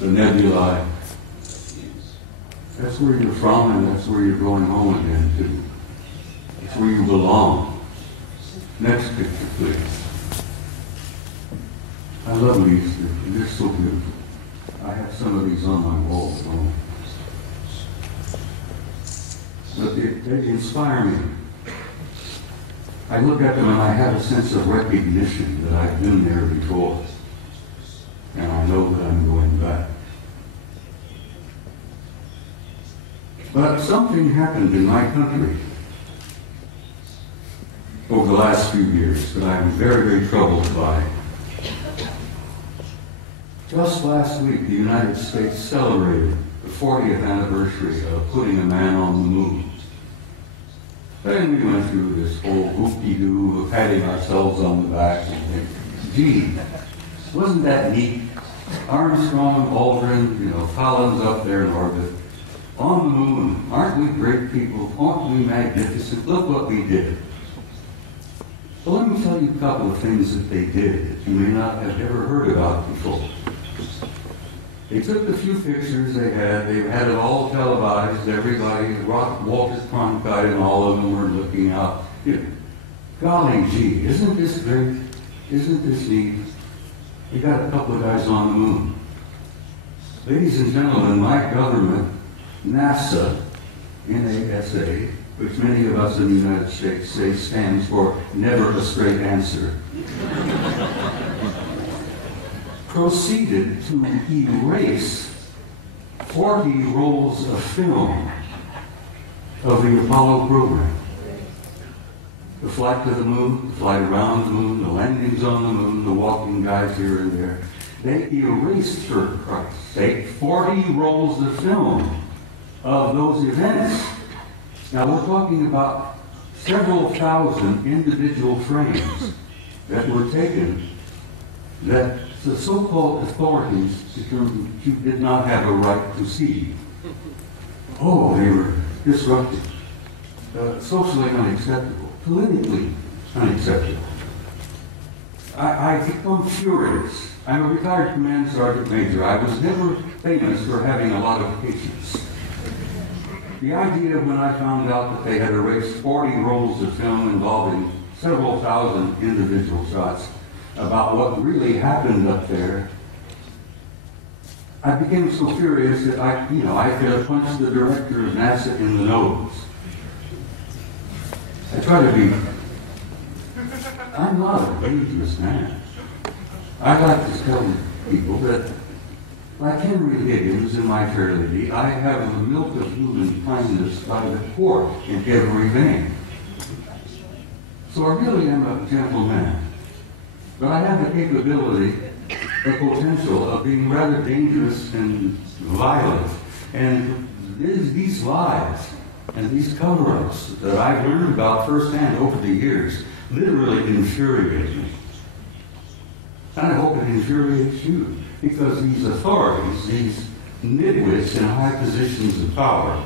the nebulae. That's where you're from, and that's where you're going home again to. It's where you belong. Next picture, please. I love Easter. They're so beautiful. I have some of these on my wall at home. But they inspire me. I look at them and I have a sense of recognition that I've been there before. And I know that I'm going back. But something happened in my country over the last few years that I'm very, very troubled by. Just last week, the United States celebrated the 40th anniversary of putting a man on the moon. Then we went through this whole whoop-de-doo of patting ourselves on the back and thinking, gee, wasn't that neat? Armstrong, Aldrin, Collins up there in orbit. On the moon, aren't we great people? Aren't we magnificent? Look what we did. Well, let me tell you a couple of things that they did that you may not have ever heard about before. They took the few pictures they had it all televised, everybody, Walter Cronkite and all of them were looking out. Golly gee, isn't this great? Isn't this neat? You got a couple of guys on the moon. Ladies and gentlemen, my government, NASA, NASA, which many of us in the United States say stands for never a straight answer, proceeded to erase 40 rolls of film of the Apollo program. The flight to the moon, the flight around the moon, the landings on the moon, the walking guys here and there. They erased, for Christ's sake, 40 rolls of film of those events. Now we're talking about several thousand individual frames that were taken that the so-called authorities determined you did not have a right to see. Oh, they were disruptive, socially unacceptable, politically unacceptable. I become furious. I'm a retired command sergeant major. I was never famous for having a lot of patience. The idea when I found out that they had erased 40 rolls of film involving several thousand individual shots about what really happened up there, I became so furious that I could have punched the director of NASA in the nose. I try to be, I'm not a dangerous man. I like to tell people that, like Henry Deacon in My Fair Lady, I have the milk of human kindness by the quart in every vein. So I really am a gentle man. But I have the capability, the potential of being rather dangerous and violent. And these lies and these cover-ups that I've learned about firsthand over the years literally infuriate me. And I hope it infuriates you, because these authorities, these nitwits in high positions of power,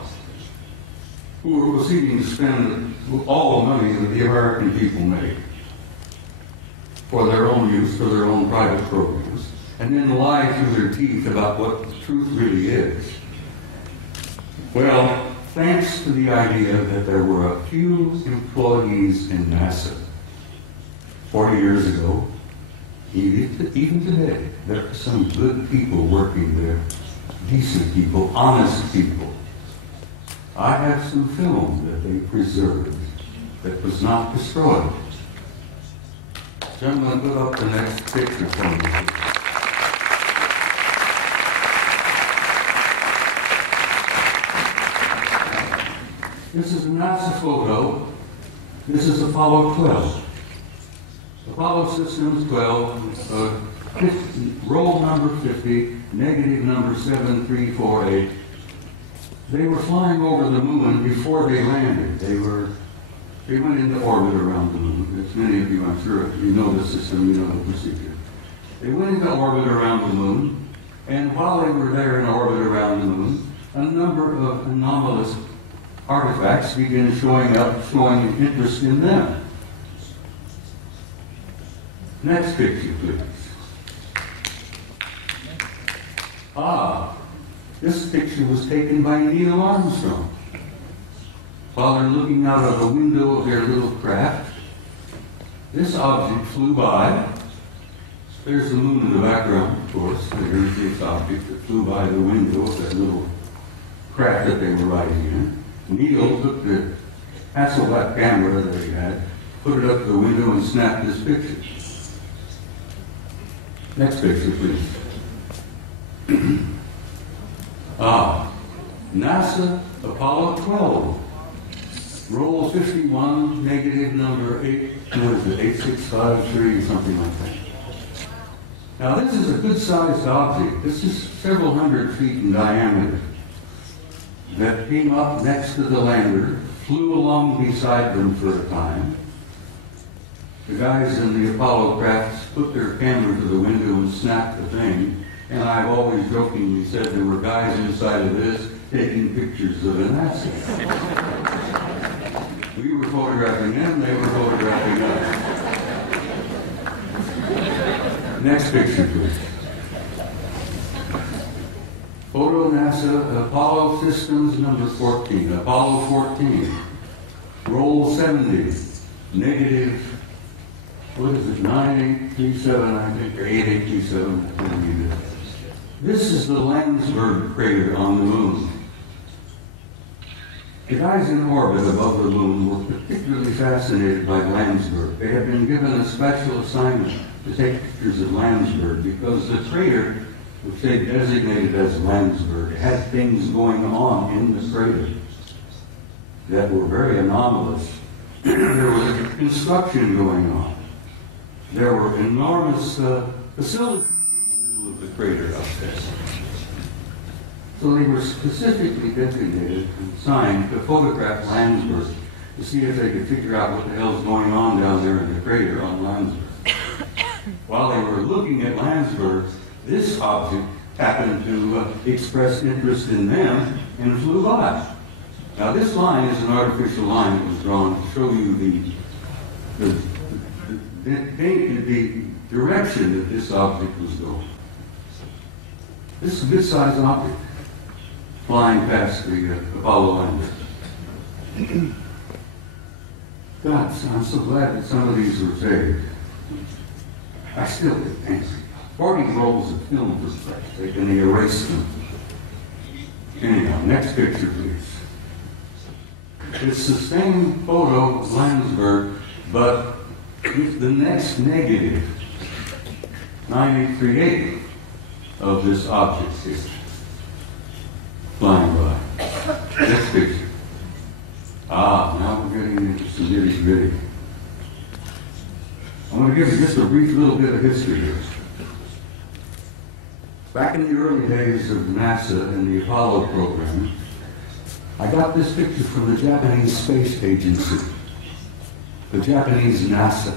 who are proceeding to spend all the money that the American people make for their own use, for their own private programs, and then lie through their teeth about what the truth really is. Well, thanks to the idea that there were a few employees in NASA 40 years ago, even today, there are some good people working there, decent people, honest people. I have some film that they preserved that was not destroyed. Gentlemen, put up the next picture for me. This is a NASA photo. This is Apollo 12. Apollo Systems 12, roll number 50, negative number 7348. They were flying over the moon before they landed. They went into orbit around the moon. As many of you, I'm sure, you know the system, you know the procedure. They went into orbit around the moon, and while they were there in orbit around the moon, a number of anomalous artifacts began showing up, showing interest in them. Next picture, please. Ah, this picture was taken by Neil Armstrong. While they're looking out of the window of their little craft, this object flew by. There's the moon in the background, of course. There's this object that flew by the window of that little craft that they were riding in. Neil took the Hasselblad camera that he had, put it up to the window, and snapped this picture. Next picture, please. NASA Apollo 12. Roll 51, negative number 8, what is it, 8653 or something like that. Now this is a good-sized object. This is several hundred feet in diameter that came up next to the lander, flew along beside them for a time. The guys in the Apollo crafts put their camera to the window and snapped the thing, and I've always jokingly said there were guys inside of this taking pictures of an asset. We were photographing them, they were photographing us. Next picture, please. Photo NASA Apollo Systems number 14, Apollo 14. Roll 70, negative, what is it, 9837, I think, or 8827. This is the Landsberg crater on the moon. The guys in orbit above the moon were particularly fascinated by Landsberg. They had been given a special assignment to take pictures of Landsberg because the crater, which they designated as Landsberg, had things going on in the crater that were very anomalous. There was construction going on. There were enormous facilities in the middle of the crater up there. So they were specifically designated and assigned to photograph Landsberg to see if they could figure out what the hell's going on down there in the crater on Landsberg. While they were looking at Landsberg, this object happened to express interest in them and flew by. Now this line is an artificial line that was drawn to show you the direction that this object was going. This is a good-sized object flying past the Apollo lander. God, I'm so glad that some of these were saved. I still get angry. 40 rolls of film for Christ's sake, and they erased them. Anyhow, next picture, please. It's the same photo of Landsberg, but with the next negative, 9838, of this object here, flying by. Next picture. Now we're getting into some nitty-gritty. I want to give you just a brief little bit of history here. Back in the early days of NASA and the Apollo program, I got this picture from the Japanese Space Agency, the Japanese NASA.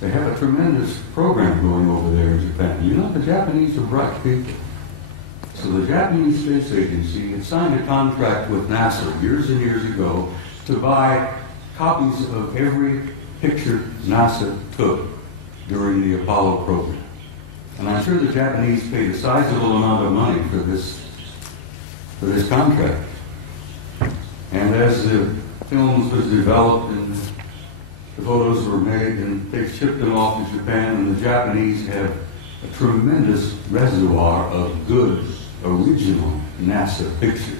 They have a tremendous program going over there in Japan. You know, the Japanese are bright people. So the Japanese Space Agency had signed a contract with NASA years and years ago to buy copies of every picture NASA took during the Apollo program. And I'm sure the Japanese paid a sizable amount of money for this contract. And as the films was developed and the photos were made and they shipped them off to Japan, and the Japanese have a tremendous reservoir of good original NASA pictures.